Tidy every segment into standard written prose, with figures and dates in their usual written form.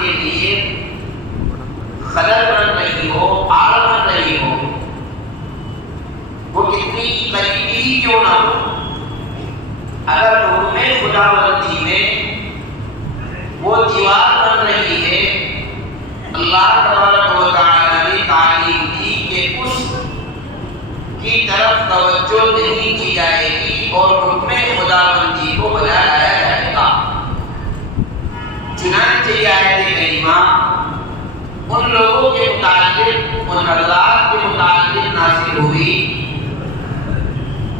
کے لیے خلل بن رہی ہو، آڑ بن رہی ہو، وہ کتنی قریبی ہی کیوں نہ ہو، اگر حکم خداوندی میں وہ دیوار بن رہی ہے، اللہ تبارک و تعالی نے تعلیم دی کہ اس کی طرف توجہ نہیں کی جائے گی اور حکم خداوندی کو بجا لایا جائے گا۔ چنانچہ یہ آیت کریمہ ان لوگوں کے متعلق، ان حضرات کے متعلق نازل ہوئی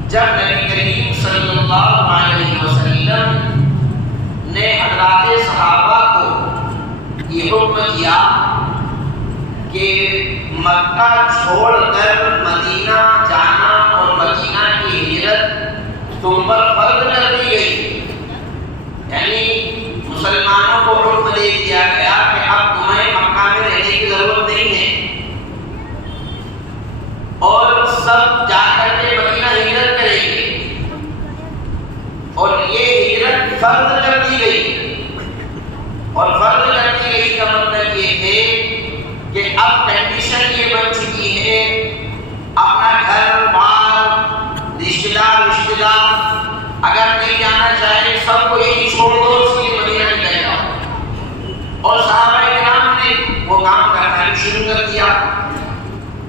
جب نبی کریم صلی اللہ علیہ وسلم نے حضرات صحابہ کو یہ حکم دیا کہ مکہ چھوڑ کر مدینہ جانا اور مدینہ کی ہجرت تم پر فرض کر دی گئی، یعنی مسلمانوں کو حکم دے دیا گیا کہ اب تمہیں مکہ میں رہنے کی ضرورت نہیں ہے اور سب جا کر کے مدینہ ہجرت کریں گے، اور یہ ہجرت فرض کر دی گئی، اور فرض کر دی گئی کا مطلب یہ ہے کہ اب کنڈیشن یہ بن چکی ہے اپنا گھر بار رشتہ دار اگر نہیں جانا چاہے سب کو یہی چھوڑ دو، اس لیے مدینہ نکل جاؤ، اور صحابہ کرام نے وہ کام کرنا شروع کر دیا،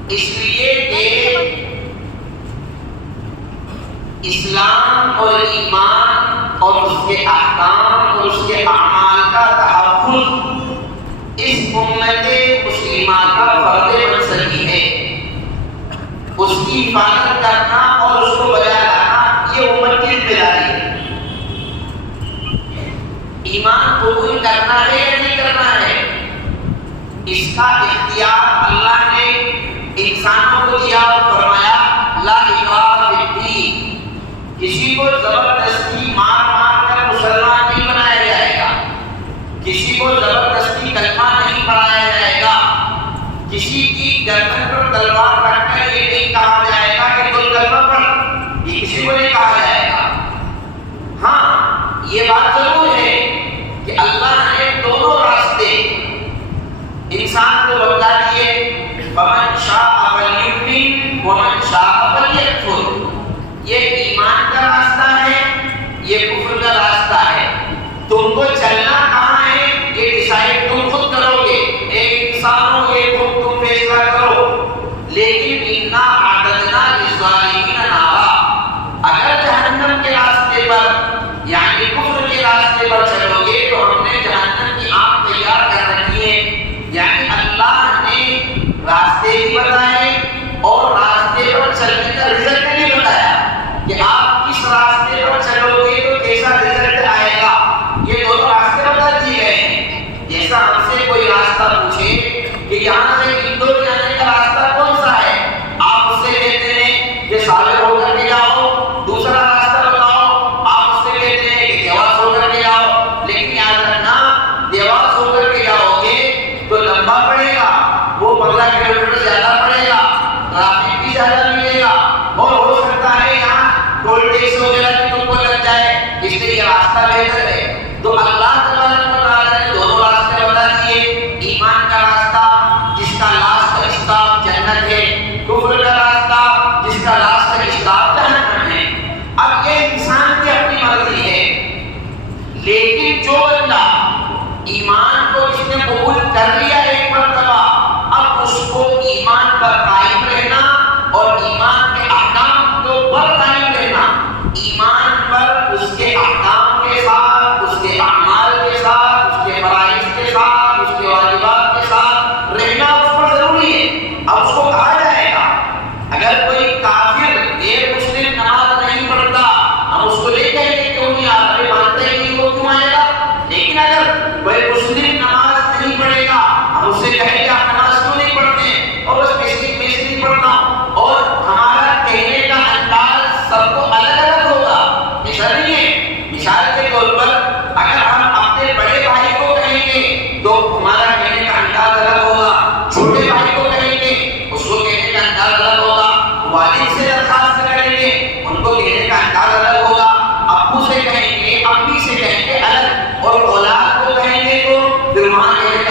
اس لیے کہ اسلام اور ایمان اور اس کے احکام اور اس کے اعمال کا تحفظ اس امت مسلمہ کا فرض منصبی ہے، اس کی حفاظت کرنا اور اس کو بجا لانا یہ امت کی ذمہ داری ہے۔ ایمان قبول کرنا ہے یا نہیں کرنا ہے، اس کا اختیار اللہ نے انسانوں کو دیا اور فرمایا لا اکراہ فی الدین، کسی کو زبردستی مار کر مسلمان نہیں بنایا جائے گا، کسی کو زبردستی کلمہ نہیں پڑھایا جائے گا، کسی کی گردن پر تلوار رکھ کر یہ نہیں کہا جائے گا کہ تم کلمہ پڑھ، یہ کسی کو نہیں کہا جائے گا۔ ہاں یہ بات ضرور ہے کہ اللہ نے دونوں راستے انسان کو بتلا دیے، فمن شاء فلیؤمن ومن شاء فلیکفر، یہ ایمان کا راستہ ہے، یہ کفر کا راستہ ہے، تم کو چلنا کہاں ہے یہ ڈیسائیڈ تم خود کرو گے، ایک انسان ہو یہ تم فیصلہ کرو، لیکن انا اعتدنا للظالمین نارا، اگر جہنم کے راستے پر یعنی کفر کے راستے پر چلو گے تو ہم نے جہنم کی آگ تیار کر رکھی ہے، یعنی اللہ نے راستے بھی بتائے اور راستے پر چلنے کا رزلٹ بھی بتایا کہ آپ کس راستے پر چلو گے تو کیسا رزلٹ آئے گا، یہ دونوں راستے بتا دیے گئے ہیں۔ جیسا ہم سے کوئی راستہ پوچھے کہ یہاں سے اندور جانے کا راستہ کون سا ہے، آپ اس سے کہتے ہیں کہ سابر ہو کر کے جاؤ، دوسرا راستہ بتاؤ، آپ اس سے کہتے ہیں کہ دیواس ہو کر کے جاؤ، لیکن یاد رکھنا دیواس ہو کر کے جاؤ گے تو لمبا پڑے گا، وہ 15 کلومیٹر زیادہ پڑے گا، ٹریفک بھی زیادہ ملے گا، اور ہو سکتا ہے یہاں ٹول ٹیکس وغیرہ بھی تم کو لگ جائے، اس لیے یہ راستہ بہتر ہے۔ تو اللہ تبارک و تعالیٰ نے دونوں راستے بتا دیے، ایمان کا راستہ جس کا لاسٹ اسٹاپ جنت ہے، کفر کا راستہ جس کا لاسٹ اسٹاپ جہنم ہے۔ اب یہ انسان کی اپنی مرضی ہے، لیکن جو بندہ ایمان کو جس نے قبول کر لیا ایک مرتبہ، اب اس کو ایمان پر قائم رہنا اور ایمان کے احکام کو پر قائم رہنا، ایمان پر اس کے احکام کے ساتھ، اس کے اعمال کے ساتھ، اس کے فرائض کے ساتھ، اس کے واجبات کے ساتھ رہنا اس پر ضروری ہے۔ اب اس کو کہا جائے گا اگر کوئی کافر غیر مسلم نماز نہیں پڑھتا، ہم اس کو لے کہیں گے کیوں نہیں آپ مانتے ہی نہیں، وہ کیوں آئے گا؟ لیکن اگر کوئی مسلم نماز نہیں پڑھے گا، ہم اس سے کہیں گے آپ نماز کیوں نہیں پڑھتے، اور بس بیسک میں سے نہیں پڑھتا، اور ہمارا کہنے کا انداز سب کو الگ الگ ہوگا۔ ایسا نہیں ہے، مثال کے طور پر اگر ہم اپنے بڑے بھائی کو کہیں گے تو ہمارا کہنے کا انداز الگ ہوگا، چھوٹے بھائی کو کہیں گے اس کو کہنے کا انداز الگ ہوگا، والد سے درخواست کریں گے ان کو کہنے کا انداز الگ ہوگا، ابو سے کہیں گے، امی سے کہیں گے الگ، اور اولاد کو کہیں گے تو پھر وہاں کہنے کا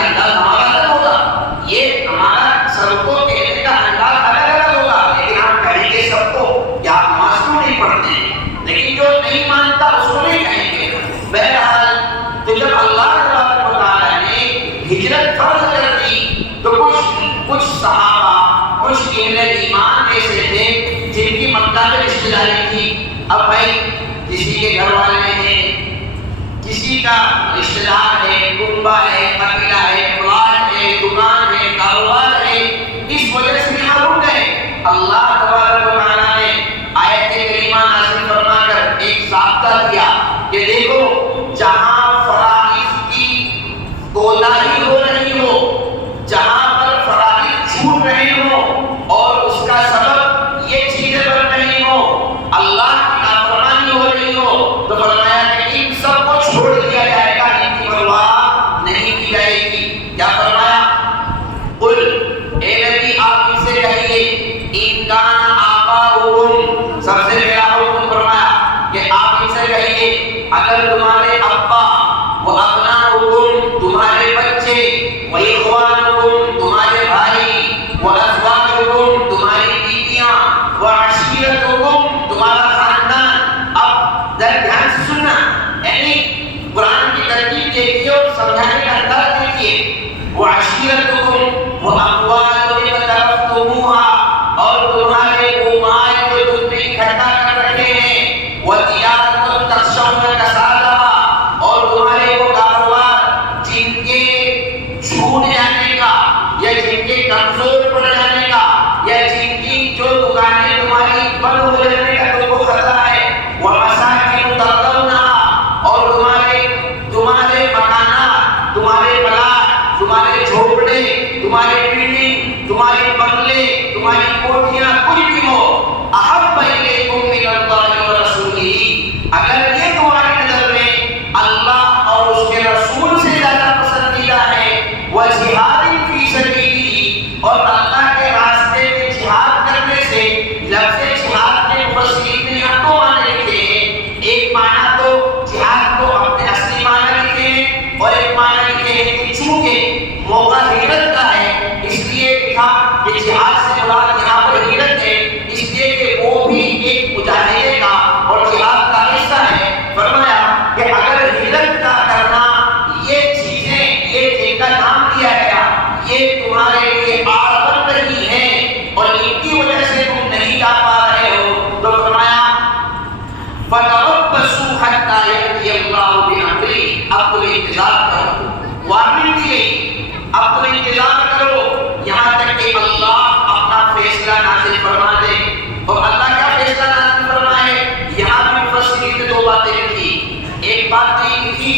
ہجرت فرض کر دی تو کچھ صحابہ، کچھ اہل ایمان ایسے تھے جن کی مکہ میں رشتہ داری تھی. اب بھائی کسی کے گھر والے ہیں، کسی کا رشتہ دار ہے، کنبہ ہے، قبیلہ ہے، پلاٹ ہے، دکان ہے، کاروبار ہے، اس وجہ سے یہاں رک گئے. اللہ تبارک و تعالیٰ نے آیت کریمہ نازل فرما کر ایک ضابطہ دیا کہ دیکھو جہاں فرائض کی کوتاہی ہو رہی ہو، جہاں پر فرائض چھوٹ رہے ہوں اور اس کا سبب یہ چیزیں بن رہی ہوں، اللہ کی نافرمانی ہو رہی ہو، تو فرمایا کہ ان سب کو چھوڑ دیا جائے گا، ان کی پرواہ نہیں کی جائے گی. کیا فرمایا؟ قل اے نبی آپ ان سے کہیے ان کان آباؤہم، سب سے پہلا حکم فرمایا کہ آپ ان سے کہیے اگر تمہارے ابا و ابناؤہم تمہارے بچے، و اخوانہم تمہارے بھائی، و ازواجہم تمہاری بیویاں، و عشیرتہم تمہارا خاندان. اب دھیان سے سننا، یعنی قرآن کی ترتیب دیکھیے اور سمجھانے کا انداز دیکھیے. و عشیرتہم و اموال اقترفتموها، اور تمہارے وہ مال جو تم نے اکٹھا کر رکھے ہیں، و تجارت تخشون کسادها، اور تمہارے وہ کاروبار جن کے چھوٹ جانے کا یا جن کے کمزور پڑ جانے کا یا جن کی جو دکانیں تمہاری بند ہو جانے کا تم کو خطرہ ہے. ومساکن ترضونها، اور تمہارے مکانات، تمہارے پلاٹ، تمہارے جھوپڑے، تمہارے بلڈنگ، تمہارے بنگلے، تمہاری کوٹھیاں، کچھ بھی ہو، احب الیکم من اللہ ورسولہ، اگر یہ تمہاری نظر میں اللہ اور اس کے رسول سے زیادہ پسندیدہ ہے، وجہاد فی سبیلہ، اور اللہ کے راستے میں جہاد کرنے سے، لفظ جہاد کے مفسرین نے یہاں دو معنی لکھے ہیں. ایک معنی تو جہاد کو اپنے اصلی معنی لکھے ہیں اور ایک معنی لکھے ہیں کہ چونکہ موقع ہجرت کا ہے اس لیے لکھا کہ جہاد سے مراد یہاں پر ہجرت ہے، اس لیے کہ وہ بھی ایک مجاہدے کا اور جہاد کا حصہ ہے. فرمایا کہ اگر ہجرت کا کرنا، یہ چیزیں، یہ جن کا نام دیا گیا، یہ تمہارے لیے آڑ بن رہی ہیں اور ان کی وجہ سے تم نہیں جا پا رہے ہو، تو فرمایا فَتَرَبَّصُوا حَتَّىٰ يَأْتِيَ اللَّهُ بِأَمْرِهِ، اب تم انتظار کرو. وارننگ دی گئی، اب تم انتظار کرو یہاں تک کہ اللہ اپنا فیصلہ نازل فرما دے. اور اللہ کا فیصلہ نازل فرمائے، یہاں بھی مفسرین نے دو باتیں لکھی. ایک بات یہ لکھی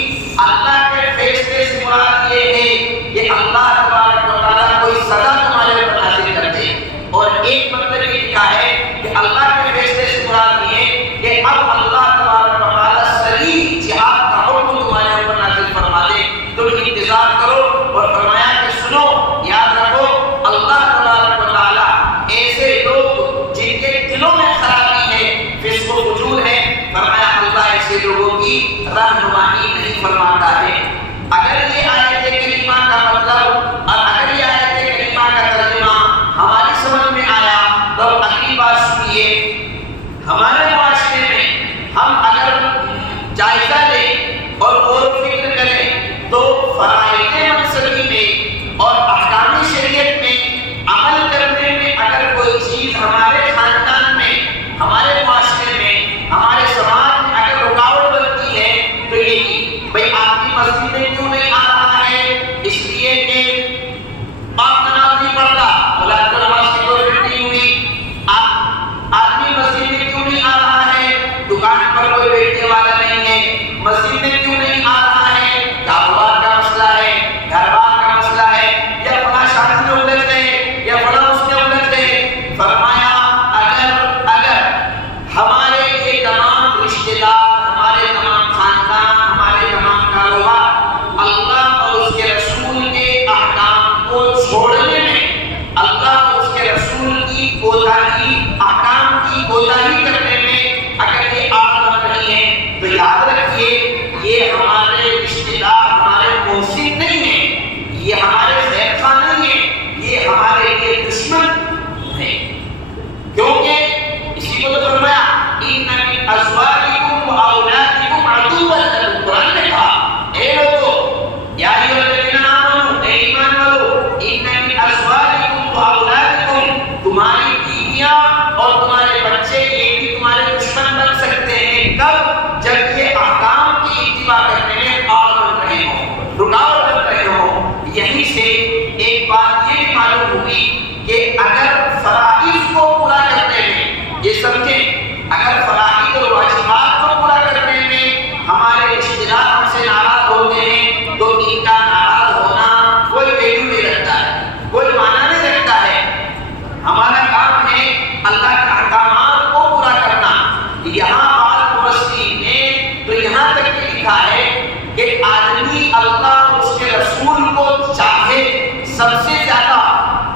اللہ کے فیصلے سے مراد یہ ہے کہ اللہ تبارک و تعالیٰ کوئی سزا تمہارے اوپر نازل کر دے، اور ایک مطلب یہ لکھا ہے کہ اللہ کے فیصلے سے مراد یہ ہے کہ اب اللہ تبارک و تعالیٰ صریح جہاد کا حکم تمہارے اوپر نازل فرما دے. تم انتظار کرو. اور فرمایا کہ سنو، یاد رکھو اللہ تبارک و تعالیٰ ایسے لوگ جن کے دلوں میں خرابی ہے، فسق و فجور ہے، فرمایا اللہ ایسے لوگوں کی رہنمائی نہیں فرماتا ہے. اگر یہ آیت کریمہ کا مطلب اور اگر یہ آیت کریمہ کا ترجمہ ہماری سمجھ میں آیا تو اگلی بات سنیے. ہمارے معاشرے میں ہم اگر جائزہ لیں اور غور و فکر کریں تو فرائض منصبی میں اور احکام شریعت میں عمل کرنے میں اگر کوئی چیز ہمارے خاندان میں، ہمارے معاشرے میں، ہمارے سماج میں اگر رکاوٹ بنتی ہے تو یہی بھائی آپ کی مسجد میں کیوں نہیں آ رہا ہے؟ اس لیے کہ پاک نماز نہیں پڑھتا، اولاد کو نماز کی توفیق نہیں ہوئی. آدمی مسجد میں کیوں نہیں آ رہا ہے؟ دکان پر کوئی بیٹھنے والا نہیں ہے. مسجد میں کیوں نہیں آ رہا ہے؟ کاروبار کا مسئلہ ہے، گھر بار کا مسئلہ ہے، یا اگر فرائض اور واجبات کو پورا کرنے میں ہمارے رشتے دار ہم سے ناراض ہوتے ہیں تو ان کا ناراض ہونا کوئی ویلیو نہیں رکھتا ہے، کوئی معنی نہیں رکھتا ہے۔ ہمارا کام ہے اللہ کے احکامات کو پورا کرنا۔ یہاں بات مفسرین نے تو یہاں تک کہ لکھا ہے کہ آدمی اللہ اور اس کے رسول کو چاہے سب سے زیادہ۔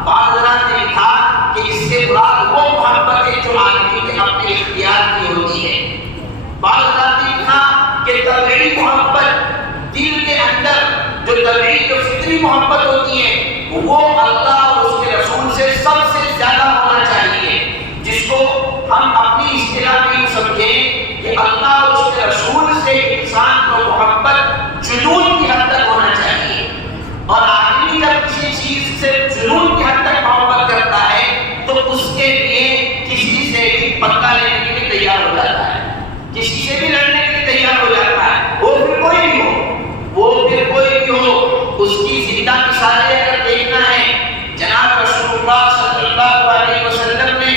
بعض حضرات نے لکھا کہ اس سے مراد وہ محبت ہے جو آدمی کے اپنے اختیار کی ہوتی ہے۔ بعض حضرات نے لکھا کہ طبعی محبت دل کے اندر جو طبعی جو فطری محبت ہوتی ہے وہ اللہ اور اس کے رسول سے سب سے زیادہ ہونا چاہیے، جس کو ہم اپنی اصطلاح میں یوں سمجھیں کہ اللہ اور اس کے رسول سے انسان کو محبت جنون کی حد تک ہونا چاہیے۔ اور آدمی جب کسی چیز سے جنون کی حد تک محبت کرتا ہے تو اس کے لیے کسی سے بھی پنگا لینے کے لیے تیار ہو جاتا ہے، کسی سے بھی لڑنے کے لیے تیار ہو جاتا ہے، وہ پھر کوئی بھی ہو۔ اس کی زندہ مثالیں اگر دیکھنا ہے، جناب رسول اللہ صلی اللہ علیہ وسلم نے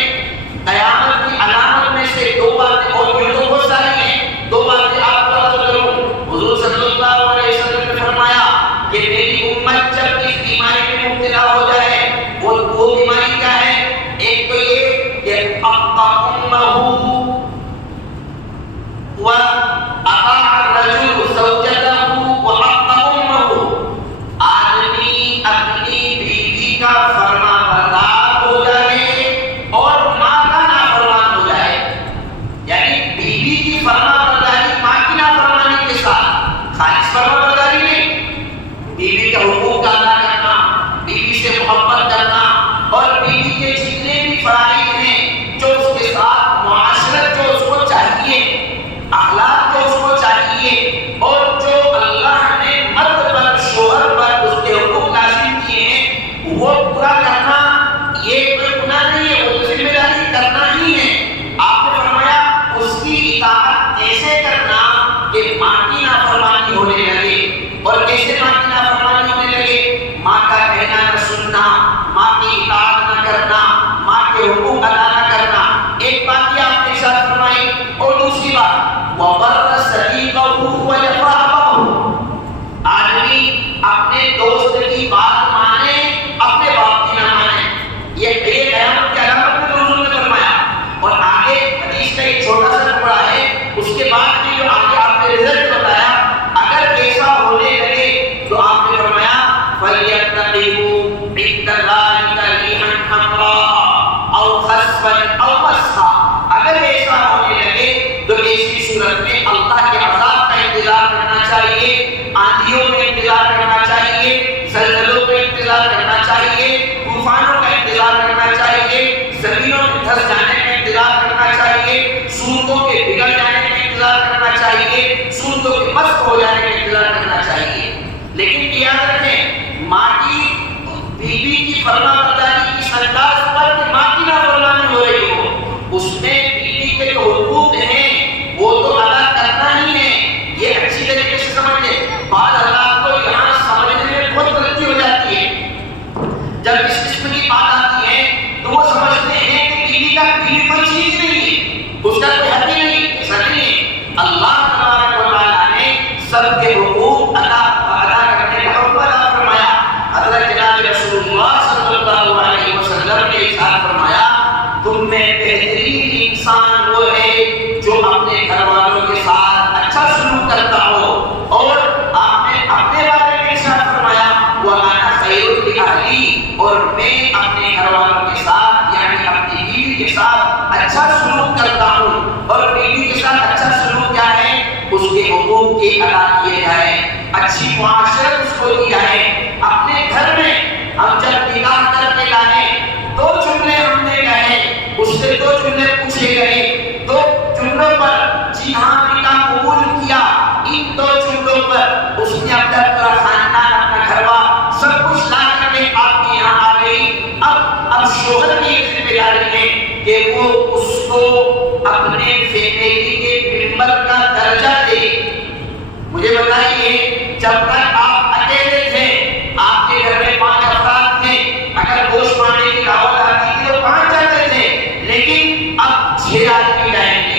قیامت کی علامت میں سے دو باتیں، اور یہ تو بہت ساری ہیں، دو باتیں آپ کو عرض کروں۔ حضور صلی اللہ علیہ وسلم نے فرمایا کہ میری امت جب اس بیماری میں مبتلا ہو جائے، وہ بیماری کیا ہے؟ ایک تو یہ کہ وَأَطَاعَ الرَّجُلُ زَوْجَتَهُ وَحَقَّ أُمَّهُ، آدمی اپنی بیوی کا فرما بردار ہو جائے اور ماں کا نافرمان ہو جائے۔ یعنی بیوی کی فرما برداری ماں کی نافرمانی کے ساتھ، خالص فرما برداری نہیں، بیوی کے حقوق کا ادا کرنا، بیوی سے محبت کرنا، اور بیوی کے جتنے بھی فرائض ہیں جو اس کے ساتھ معاشرت جو اس کو چاہیے، اخلاق جو اس کو چاہیے، اور جو اللہ نے مرد پر شوہر پر اس کے حقوق لازم کیے ہیں وہ پورا کرنا، یہ کوئی گناہ نہیں ہے، وہ ذمہ داری کرنا ہی ہے۔ آپ نے فرمایا اس کی اطاعت کیسے کرنا کہ ماں کی نافرمانی ہونے لگے، اور کیسے ماں کی نافرمانی ہونے لگے؟ ماں کا کہنا نہ سننا، ماں کی اطاعت نہ کرنا، ماں کے حقوق ادا نہ کرنا۔ ایک بات یہ آپ نے ارشاد فرمائی، اور دوسری بات وَبَرَّ صَدِيقَهُ وَجَفَا أَبَاهُ، آدمی اپنے دوست کی بات مانے، اپنے باپ کی نہ مانے۔ یہ قیامت کی علامت میں حضور نے فرمایا، اور آگے حدیث کا ایک چھوٹا سا ٹکڑا ہے، اس کے بعد بھی جو آگے آپ نے رزلٹ بتایا، اگر ایسا ہونے لگے تو آپ نے فرمایا فَلْيَتَّقِهُ عِنْدَ ذَلِكَ رِيحًا حَمْرَاءَ أَوْ خَسْفًا أَوْ مَسْخًا، اگر ایسا ہونے لگے تو ایسی صورت میں اللہ کے عذاب کا انتظار کرنا چاہیے، آندھیوں کا انتظار کرنا چاہیے، زلزلوں کا انتظار کرنا چاہیے، طوفانوں کا انتظار کرنا چاہیے، زمینوں میں دھس جانے کا انتظار کرنا چاہیے، سورتوں کے بگڑ جانے کا انتظار کرنا چاہیے، سورتوں کے مسخ ہو جانے کا انتظار کرنا چاہیے۔ لیکن یاد رکھیں، ماں کی بیوی کی فرما برداری اس انداز پر کہ ماں کی نافرمانی ہو رہی ہو، اس میں بیوی کے جو حقوق ہیں وہ تو ادا کرنا ہی ہے۔ یہ اچھی طریقے سے سمجھ لیں۔ بعض حضرات کو یہاں سمجھنے میں بہت غلطی ہو جاتی ہے، جب اس قسم کی بات آتی ہے تو وہ سمجھتے ہیں کہ بیوی کوئی چیز نہیں ہے، اس کا کوئی حق ہی نہیں۔ ایسا نہیں ہے، اللہ تبارک و تعالیٰ نے سب کے حقوق ادا کرنے کا حکم ادا فرمایا۔ حضرت جناب رسول اللہ صلی اللہ علیہ وسلم نے ارشاد فرمایا تم میں بہترین انسان وہ ہے جو اپنے گھر والوں کے ساتھ اچھا سلوک کرتا ہو، اور آپ نے اپنے بارے میں ارشاد فرمایا وَأَنَا خَيْرٌ لِأَهْلِي، اور میں اپنے گھر والوں کے ساتھ یعنی اپنی بیوی کے ساتھ اچھا سلوک کرتا ہوں۔ اور بیوی کے ساتھ اچھا سلوک کیا ہے؟ اس کے حقوق کے ادا کیے جائیں، اچھی معاشرت اس کو دی جائے۔ اپنے گھر میں ہم جب نکاح کر کے لائے دو جملے ہم نے کہے، اس سے دو جملے پوچھے گئے، دو جملوں پر جی ہاں نکاح قبول کیا، ان دو جملوں پر اس نے اپنا پورا خاندان، اپنا گھر بار سب کچھ لا کر کے آپ کے یہاں آ گئی۔ اب شوہر کی یہ ذمہ داری ہے کہ وہ اس کو اپنے فیملی کے ممبر کا درجہ دے۔ مجھے بتائیے، جب تک آپ اکیلے تھے، آپ کے گھر میں 5 افراد تھے، اگر گوشت مارنے کی دعوت آتی تھی تو 5 جاتے تھے، لیکن اب 6 آدمی جائیں گے۔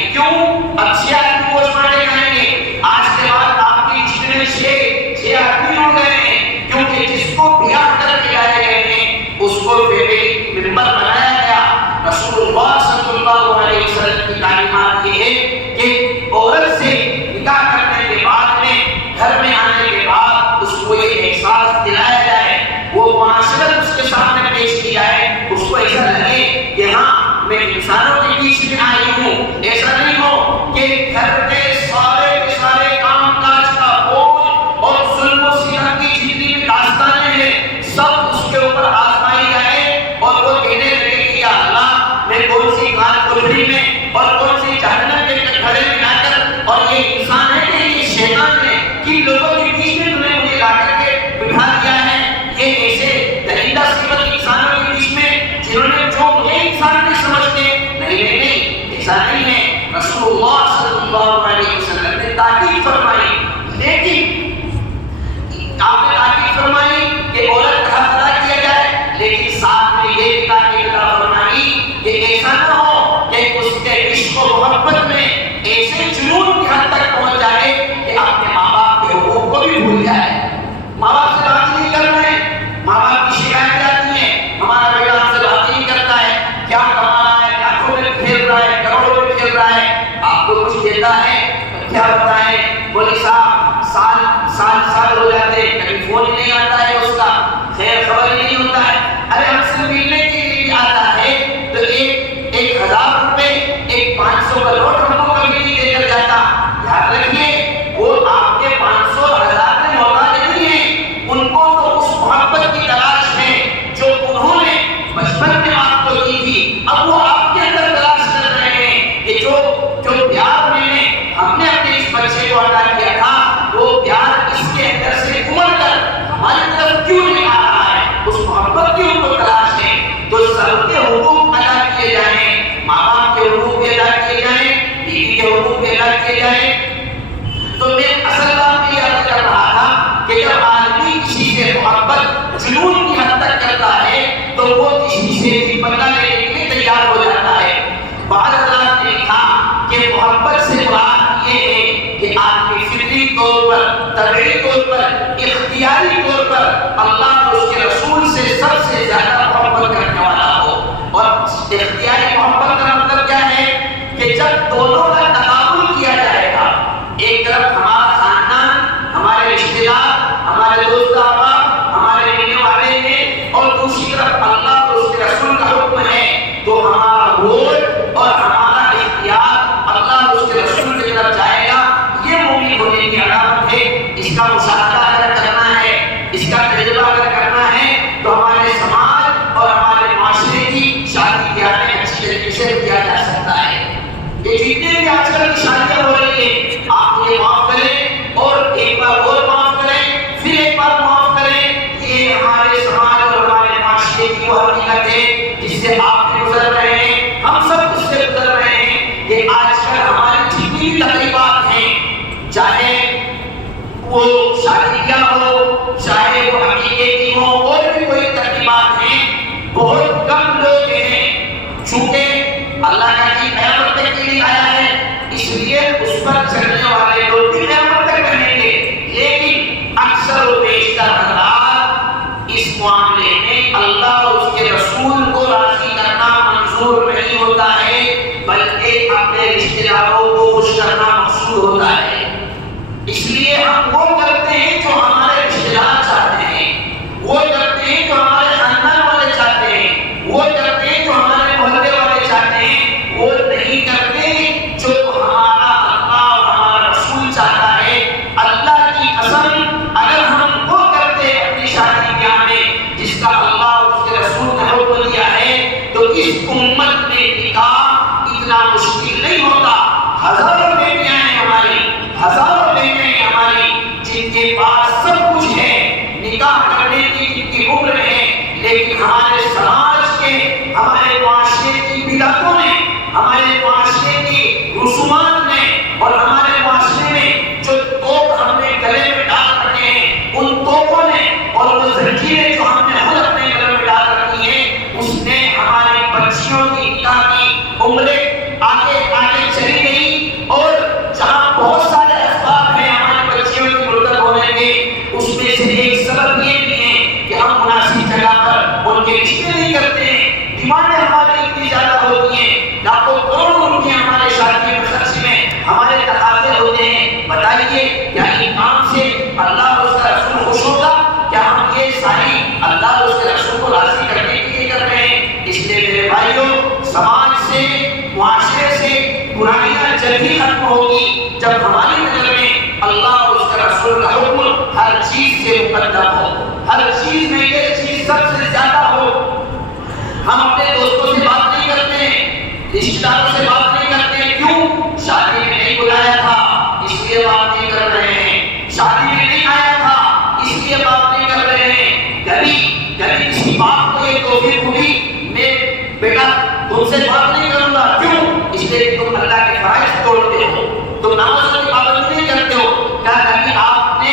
بیاہ کر کے لائے گئے ہیں اس کو ممبر بنایا گیا۔ رسول اللہ صلی اللہ علیہ وسلم کی تعلیمات یہ ہے کہ عورت سے نکاح کرنے کے بعد میں گھر میں آنے کے بعد اس کو یہ احساس دلایا جائے، وہ معاشرت اس کے سامنے پیش کی جائے، اس کو ایسا لگے کہ ہاں میں انسانوں کے بیچ میں آئی ہوں۔ ایسا نہیں ہو کہ گھر کے سارے کام کاج کا بوجھ اور ظلم و ستم کی جتنی بھی داستانیں ہیں سب اس کے اوپر آزمائی جائے اور وہ کہنے لگے کہ یا اللہ میں کون سی کان کھجڑی میں اور کون سی جہنم کے گھڑے میں لا کر، اور یہ انسان ہے کہ یہ شیطان ہے کہ لوگوں کے بیچ میں تم نے مجھے لا کر کے بٹھا دیا ہے، یہ ایسے درندہ صفت انسانوں کے بیچ میں جنہوں نے جو مجھے انسان نہیں سمجھتے، نہیں ایسا نہیں ہے۔ رسول اللہ صلی اللہ علیہ وسلم نے تاکید فرمائی، لیکن آپ نے تاکید فرمائی کہ عورت کا حق ادا کیا جائے، لیکن ساتھ میں یہ بھی تاکید فرمائی کہ ایسا نہ ہو کہ اس کے عشق و محبت میں ایسے جنون کی حد تک پہنچ جائے کہ اپنے ماں باپ کے حقوق کو بھی بھول جائے۔ ماں باپ سے بات نہیں کر رہے ہیں، ماں باپ کی شکایت آتی ہے، ہمارا بیٹا ہم سے بات نہیں کرتا ہے، کیا کما رہا ہے، لاکھوں میں کھیل رہا ہے، کروڑوں میں کھیل رہا ہے، آپ کو کچھ دیتا ہے کیا بتائیں؟ بولے صاحب سال ہو جاتے کبھی فون ہی نہیں آتا ہے اس کا، خیر خبر ہی نہیں ہوتا ہے۔ ارے ہم سے ملنے کے لیے بھی آتا ہے تو ایک 1000 روپے، ایک 500 کا نوٹ ہم کو کبھی نہیں دے کر جاتا۔ یاد رکھیے وہ آپ کے 500 1000 میں محتاج نہیں ہے، ان کو تو اس محبت کی تلاش ہے جو انہوں نے بچپن میں آپ کو دی تھی، اب وہ آپ کے اندر تلاش کر رہے ہیں کہ جو پیار ہم نے اپنے اس بچے کو عطا کیا تھا وہ پیار اس کے اندر سے امڑ کر ہماری طرف کیوں نہیں آ رہا ہے، اس محبت کی ان کو تلاش ہے۔ تو سب کے حقوق ادا کیے جائیں، ماں باپ کے حقوق بھی ادا کیے جائیں، بیوی کے حقوق بھی ادا کیے جائیں۔ تو میں اصل بات یہ عرض کر رہا تھا کہ جب آدمی کسی سے محبت جنون کی حد تک کرتا ہے تو وہ کسی سے بھی بدلہ لینے کے لیے تیار ہو جاتا ہے۔ بعض حضرات نے لکھا کہ محبت سے مراد یہ ہے کہ آدمی فطری طور پر، طبعی طور پر، اختیاری طور پر اللہ اور اس کے رسول سے سب سے زیادہ محبت کرنے والا ہو۔ اور اختیاری محبت کا مطلب کیا ہے کہ جب دونوں کا تقابل کیا جائے گا، ایک طرف ہمارا خاندان، ہمارے رشتے دار، ہمارے دوست احباب، ہمارے ملنے والے ہیں، اور دوسری طرف اللہ اور اس کے رسول کا حکم ہے، تو ہمارا ووٹ اور ہمارا اختیار اللہ اور اس کے رسول کی طرف جائے گا۔ یہ مومن ہونے کی علامت ہے۔ اس کا مشاہدہ اگر کرنا ہے، اس کا تجربہ اگر کرنا ہے تو ہمارے سماج اور ہمارے معاشرے کی شادی بیاہ میں اچھی طریقے سے کیا جا سکتا ہے۔ یہ جتنے بھی آج کل کی شادیاں ہو رہی ہیں آپ یہ معاف کریں اور ایک بار اور معاف کریں، پھر ایک بار معاف کریں، یہ ہمارے سماج اور ہمارے معاشرے کی وہ حقیقت ہے جس سے آپ بھی گزر رہے ہیں، ہم سب اس سے گزر رہے ہیں کہ آج کل ہماری جتنی بھی تقریبات ہیں، چاہے وہ شادی ہو، چاہے وہ عقیقے کی ہو، اور بھی کوئی تقریبات ہیں، بہت کم لوگ ہیں، چونکہ اللہ کا دین قیامت تک کے لیے آیا ہے اس لیے اس پر چلنے والے لوگ بھی قیامت تک رہیں گے، لیکن اکثر و بیشتر حضرات اس معاملے میں اللہ اور اس کے رسول کو راضی کرنا منظور نہیں ہوتا ہے، بلکہ اپنے رشتے داروں کو خوش کرنا مقصود ہوتا ہے۔ اس لیے ہم وہ کرتے ہیں جو ہمارے رشتے دار چاہتے ہیں، وہ کرتے ہیں جو ہمارے خاندان والے چاہتے ہیں، وہ کرتے ہیں جو ہمارے محلے والے چاہتے ہیں، وہ نہیں کرتے جو ہمارا اللہ اور ہمارا رسول چاہتا ہے۔ اللہ کی قسم اگر ہم وہ کرتے اپنی شادی بیاہ میں جس کا اللہ اور اس کے رسول نے حکم دیا ہے تو اس امت میں نکاح اتنا مشکل نہیں ہوتا۔ ہزاروں بیٹیاں ہیں ہماری، ہزاروں بیٹے ہیں ہماری جن کے پاس سب کچھ ہے، نکاح کرنے کی جن کی عمر ہے، لیکن ہمارے سماج کے، ہمارے معاشرے کی بدعتوں نے، ہمارے معاشرے کی رسومات نے اور ہمارے معاشرے میں جو توپ ہم نے گلے میں ڈال رکھے ہیں ان توپوں نے اور وہ زنجیریں جو ہم نے خود اپنے گلے میں ڈال رکھی ہیں اس نے ہماری بچیوں کی نکاح کی عمریں آگے چلی گئی، اور جہاں بہت سارے اسباب ہیں ہماری بچیوں کی مرتب ہونے کے، اس میں سے ایک سبب یہ بھی ہے کہ ہم رشتے نہیں کرتے ہیں، ڈیمانڈیں ہماری اتنی زیادہ ہوتی ہیں، لاکھوں کروڑوں روپے ہمارے شادی میں خرچ میں ہمارے تقاضے ہوتے ہیں، بتائیے کیا ان کام سے اللہ اور اس کا رسول خوش ہوگا؟ کیا ہم یہ ساری اللہ اور اس کے رسول کو راضی کرنے کے لیے کر رہے ہیں؟ اس لیے میرے بھائیوں، سماج سے، معاشرے سے برائیاں جب ہی ختم ہوگی جب ہماری نظر میں اللہ اور اس کے رسول کا حکم ہر چیز سے مقدم ہو، ہر چیز میں یہ چیز سب سے زیادہ ہو۔ ہم اپنے دوستوں سے بات نہیں کرتے ہیں، رشتہ داروں سے بات نہیں کرتے ہیں، کیوں؟ شادی میں نہیں بلایا تھا اس لیے بات نہیں کر رہے ہیں، شادی میں نہیں آیا تھا اس لیے بات نہیں کر رہے ہیں۔ کبھی کسی بات کو یہ توفیق ہوئی میں بیٹا تم سے بات نہیں کروں گا، کیوں؟ اس لیے کہ تم اللہ کے فرائض توڑتے ہو، تم نمازوں کی پابندی نہیں کرتے ہو۔ کیا کبھی آپ نے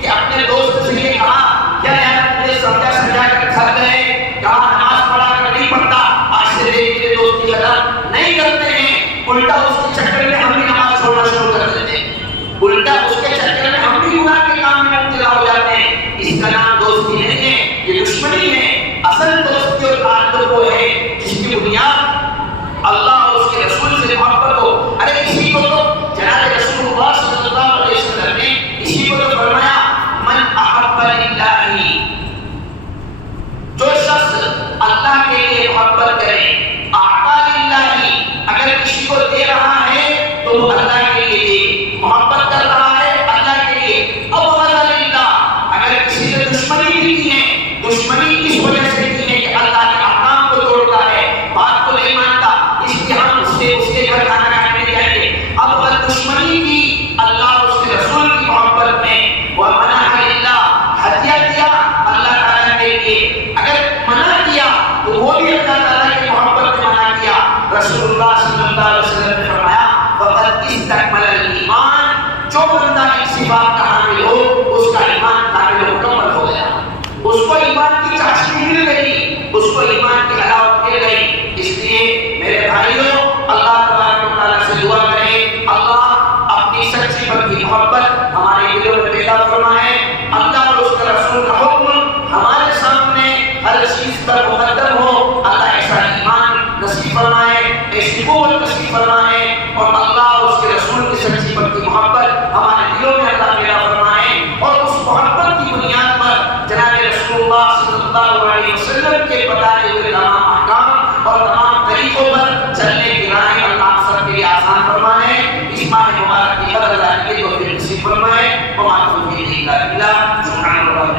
کہ اپنے دوست سے یہ کہا کیا یار مجھے سمجھا کر تھک گئے، کہا نماز پڑھا کر نہیں پڑھتا، آج سے دیکھ میرے دوست کی قدر نہیں کرتے ہیں، الٹا اس کے چکر میں ہم بھی نماز چھوڑنا شروع کر دیتے ہیں، الٹا اس کے چکر میں ہم بھی گناہ کے کام میں مبتلا ہو جاتے ہیں۔ اس کا نام دوستی نہیں ہے، یہ دشمنی ہے۔ اصل دوستی اور تعلق وہ ہے جس کی بنیاد اللہ اور اس کے رسول سے محبت ہو۔ ارے اسی کو تو جناب رسول اللہ صلی اللہ علیہ وسلم نے اسی کو تو فرمایا، من احب للہ، جو شخص اللہ کے لیے محبت کرے، اعطا للہ، اگر کسی کو دے رہا ہے تو وہ اللہ کے لیے دے، محبت کر رہا ہے اللہ کے لیے، ابغض للہ، اگر کسی سے دشمنی بھی کی ہے، دشمنی اس وجہ سے کی ہے کہ اللہ کے احکام کو توڑتا ہے، بات کو نہیں مانتا، اس لیے ہم اس کے گھر کھانا کھانے نہیں جائیں گے۔ اب اگر دشمنی کی اللہ اور اس کے رسول کی محبت میں، وَمَنَعَ لِلَّهِ، ہدیہ دیا اللہ تعالیٰ کے لیے، اگر منع کیا تو وہ بھی اللہ تعالیٰ کی محبت میں منع کیا۔ رسول اللہ صلی اللہ علیہ وسلم نے فرمایا، فَقَدْ اسْتَكْمَلَ الْإِيمَانَ، جو بندہ ان صفات کا حامل ہو اس کا ایمان کامل و مکمل ہو گیا، اس کو ایمان کی چاشنی مل گئی، اس کو ایمان کی حلاوت مل گئی۔ اس لیے میرے بھائیوں، اللہ تبارک و تعالیٰ سے دعا کریں اللہ اپنی سچی پکی محبت ہمارے دلوں میں پیدا فرمائے، اللہ اور اس کے رسول کا حکم ہمارے سامنے ہر چیز پر مقدم ہو، اللہ ایسا ایمان نصیب فرمائے، ایسی قوت نصیب فرمائے، اور اللہ اور اس کے رسول کی سچی پکی محبت ہمارے دلوں میں اللہ پیدا فرمائے، اور اس محبت کی بنیاد پر جناب رسول اللہ صلی اللہ علیہ وسلم کے بتائے ہوئے تمام احکام اور تمام طریقوں پر چلنے کی راہیں اللہ آپ سب کے لیے آسان فرمائے، اس ماہ مبارک کی قدر لانے کی توفیق نصیب فرمائے، وما توفیقی الا باللہ، سبحان اللہ۔